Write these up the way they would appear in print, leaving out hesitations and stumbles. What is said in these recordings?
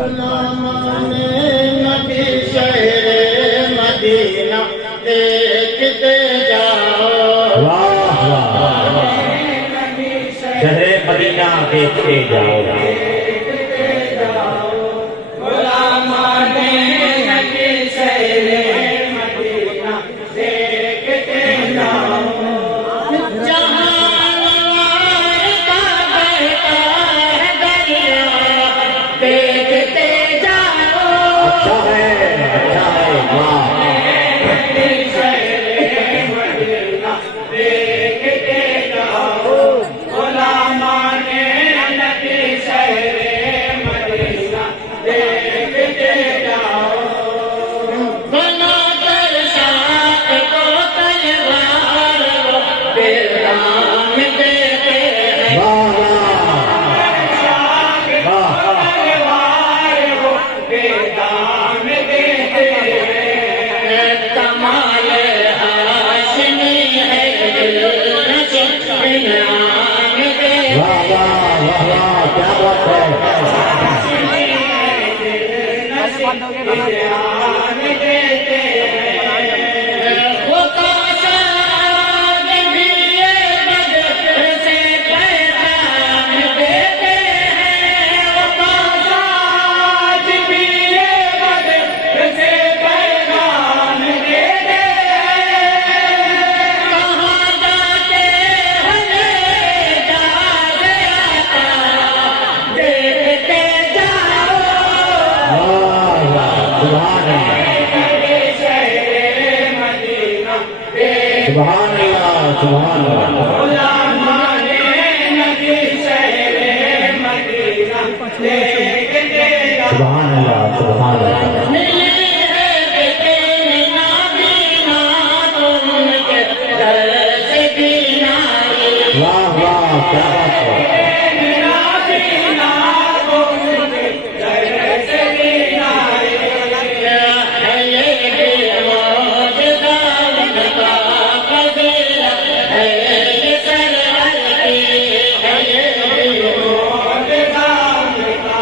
غلامان نبی شہر مدینہ دیکھتے جاؤ، واہ واہ، شہر مدینہ دیکھتے جاؤ، غلامان نبی شہر مدینہ دیکھتے جاؤ، جہاں انوار کا بہتا ہے دریا دیکھتے جاؤ، اچھا ہے واہ، دیکھتے جاؤ، غلامان نبی شہر مدینہ دیکھتے جاؤ، بنا کر ساتھ کو تلوار وہ پیغام دیتے ہیں، واہ واہ، تلوار وہ پیغام دیتے ہیں، کمال ہاشمی ہے دلنشین انعام دیتے ہیں، واہ واہ واہ، کیا بات ہے، انعام دیتے ہیں، وہ کاشاد بھی یہ بدر سے پیغام دیتے ہیں، وہ کاشاد بھی یہ بدر سے پیغام دیتے ہیں، کہاں جاتے ہیں جاز آقا دیکھتے جاؤ، واہ واہ، سبحان اللہ، سبحان اللہ، سبحان اللہ، غلامان نبی شہر مدینہ دیکھتے جاؤ، سبحان اللہ، سبحان اللہ، ملی ہے تیری نابینا تم کے در سے بینائی، واہ واہ، کیا بات ہے، نابینا تم کے در سے بینائی، ہے یہ بھی معجزہ ان کا فضیلت، ہے یہ سرور کی، ہے یہ بھی معجزہ ان کا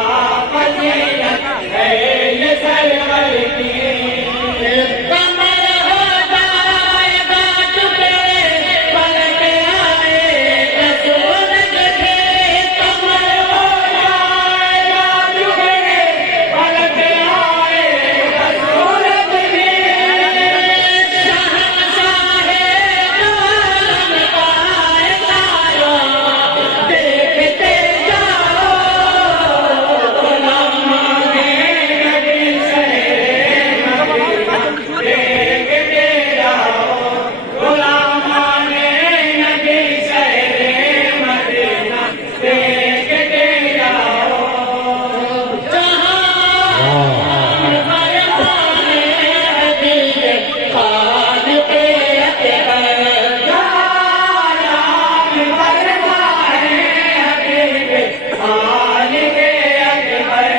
فضیلت، ہے یہ سرور کی، کمر ہو جائے گا ٹکڑے پلٹ آئے گا سورج کے، کمر ہو جائے گا ٹکڑے پلٹ آئے گا سورج کے، شہنشاہ عالم کا سایہ دیکھتے جاؤ، غلامان نبی شہر مدینہ دیکھتے جاؤ، غلامان نبی شہر مدینہ دیکھتے جاؤ، جہاں فرمان حبیب خالق اکبر، جہاں فرمان حبیب خالق اکبر،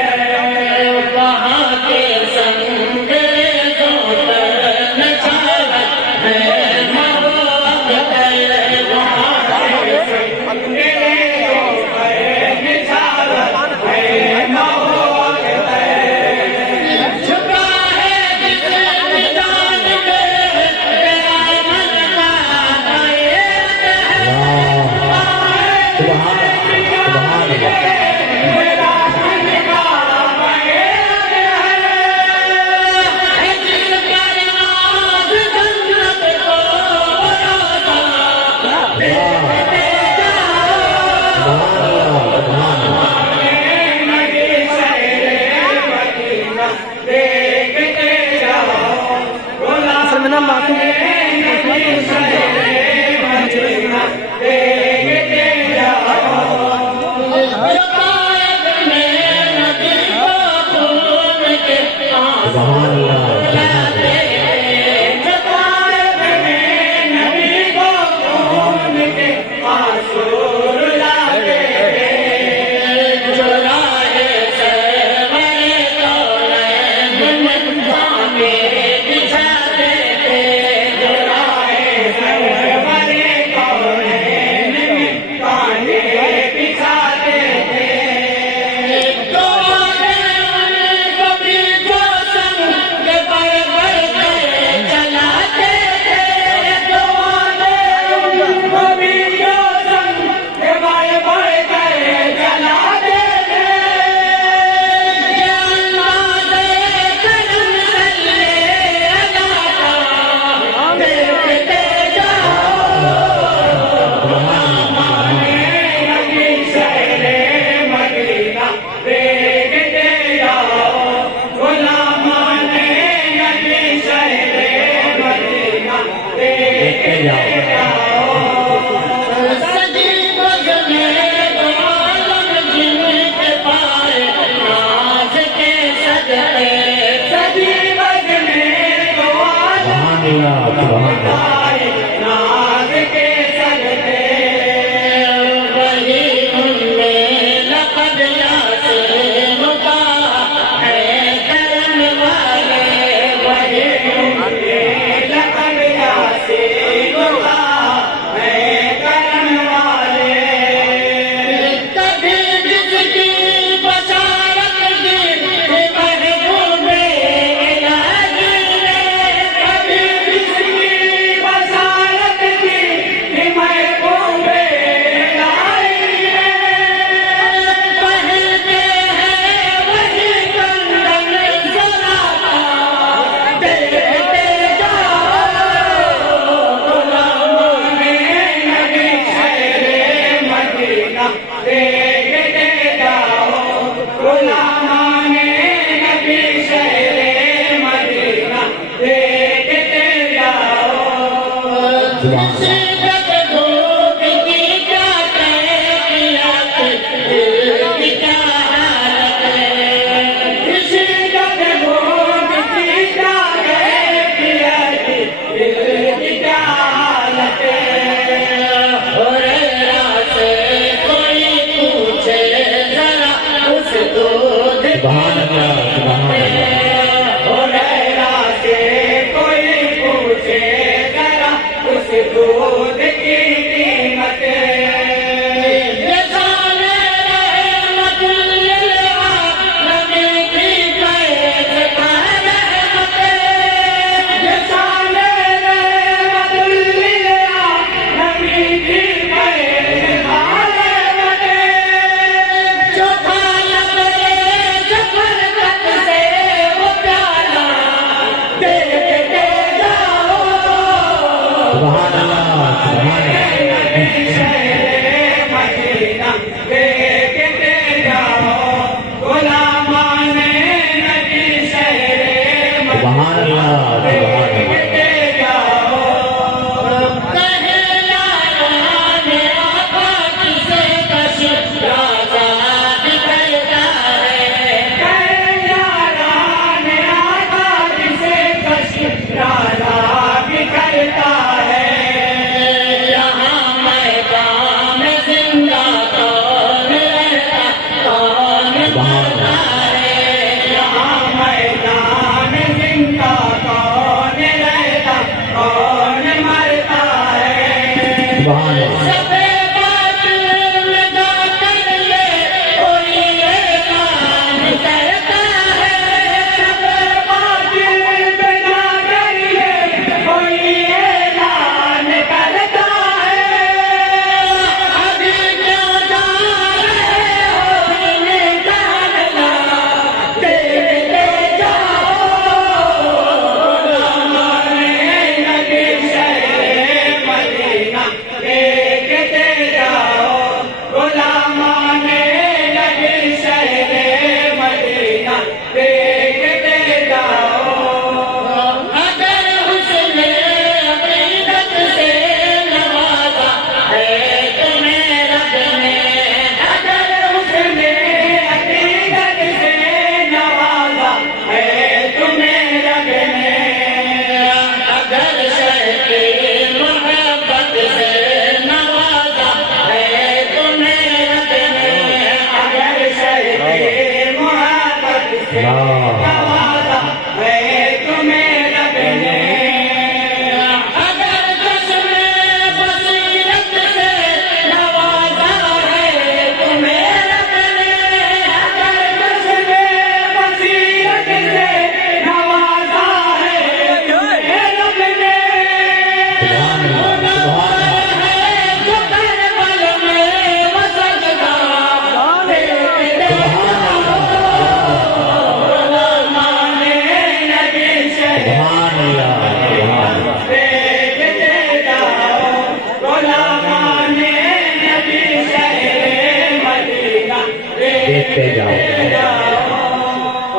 وہاں کے سنگ نچاوت ہے محبوب اکبر، وہاں کے سنگ نچاوت ہے محبوب اکبر، چھپا ہے جس میدان میں تیرا من کا قائد ہے، واہ، سبحان اللہ، میرا من کا قائد ہے، جس پر ناز جنت کو روزہ دیکھتے جاؤ، سبحان اللہ، سبحان اللہ، نبی شہر مدینہ دیکھتے جاؤ، غلامان نبی شہر مدینہ دیکھتے جاؤ، شقائق میں نبی کو خون کے آنسو سبحان اللہ، لاتے ہیں، شقائق میں نبی کو خون کے آنسو لاتے ہیں، جو راہ سرور کونین میں خاکے بچھاتے تھے، جو راہ سرور کونین شدت دھوپ کی کیا کیفیت دل کی کیا حالت ہے شدت دھوپ کی کیا کیفیت دل کی کیا حالت ہے ہریرا سے کوئی پوچھے ذرا اس دودھ سبحان اللہ سبحان اللہ ہریرا سے کوئی پوچھے ذرا اس دودھ کی قیمت یہ سارے رحمت للعالمین کی فیض کا رحمت یہ سارے رحمت للعالمین کی فیض کا رحمت جو طالب سفر تک سے وہ پیالہ دیکھتے جاؤ سبحان اللہ سبحان اللہ شہر مدینہ دیکھتے جاؤ غلامان نبی شہر سبحان اللہ سبحان اللہ دیکھتے جاؤ کہے یاران آقا کسے کشف آزاد کرتا ہے کہے یاران آقا کسے کشف آزاد کرتا ہے یہاں میدان زندہ کون رہتا کون مرتا ہے یہاں میدان زندہ کون رہتا کون مرتا ہے سبحان اللہ سب بات میں جا کر یہ کوئی اعلان کرتا ہے سب بات میں جا کر یہ کوئی اعلان کرتا ہے ابھی کیوں جا رہے ہو انہیں جاننا دیکھتے جاؤ غلامان نبی شہر مدینہ دیکھتے جاؤ غلامان نبی شہر مدینہ دیکھتے جاؤ اگر حسن عقیدت سے نوازا ہے تمہیں رب نے اگر حسن عقیدت سے نوازا ہے تمہیں رب نے اگر شہ کی محبت سے نوازا ہے تمہیں رب نے اگر شہ کی محبت سے نوازا ہے تمہیں رب نے اگر چشم بصیرت سے نوازا ہے تمہیں رب نے اگر چشم بصیرت سے نوازا ہے تمہیں رب نے سبحان اللہ سبحان اللہ ہے جو کربل میں وہ سجدہ دیکھتے غلامان نبی شہر سبحان اللہ سبحان اللہ دیکھتے جاؤ غلامان نبی شہر مدینہ دیکھتے جاؤ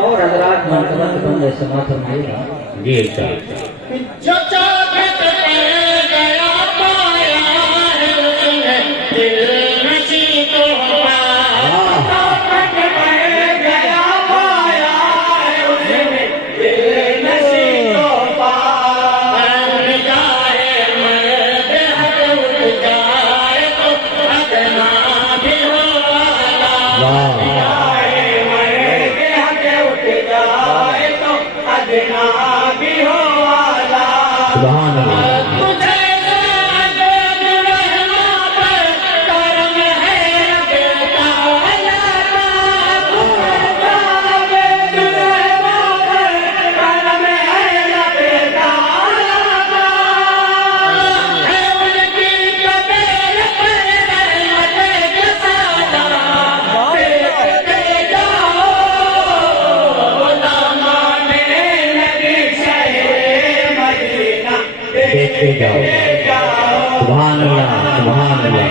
اور حضرات مرتبہ بندے سماعت فرمائیے جی ارشاد جو چاہت پہ گیا پایا ہے اس نے دل نشیں کو پایا چاہت پہ گیا پایا ہے اس نے دل نشیں کو پایا جائے مرد حق اٹھ جائے تو ادنا بھی ہو والا واہ جائے مرد حق اٹھ جائے تو ادنا بھی ہو والا سبحان اللہ تجھے زیادہ رحمہ پر کرم ہے رب تعالیٰ کا تجھے زیادہ رحمہ پر کرم ہے رب تعالیٰ کا ہے ان کی قبر پر رحمت کے سادہ دیکھتے جاؤ غلامان نبی شہر مدینہ دیکھتے جاؤ سبحان اللہ سبحان اللہ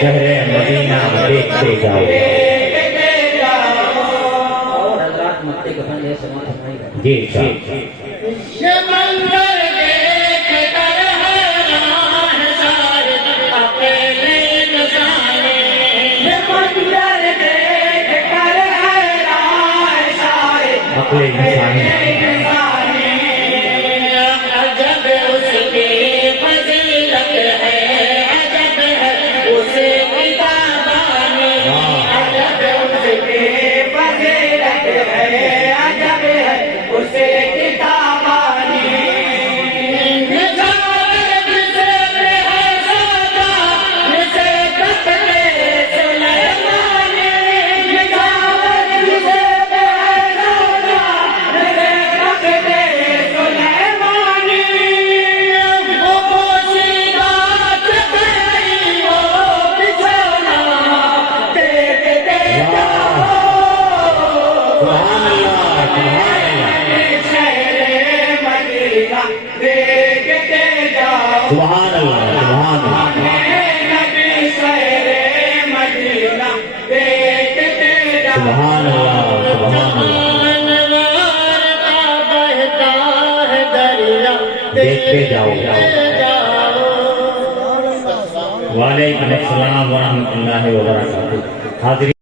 شہر مدینہ دیکھتے جاؤ اور حضرات مکے کے بندے سماعت فرمائیے جی ارشاد یہ منظر دیکھ کر حیران اللہ سبحان اللہ نبی شہر مدینہ دیکھتے جاؤ سبحان اللہ سبحان اللہ دیکھتے جاؤ وعلیکم السلام ورحمۃ اللہ وبرکاتہ حاضرین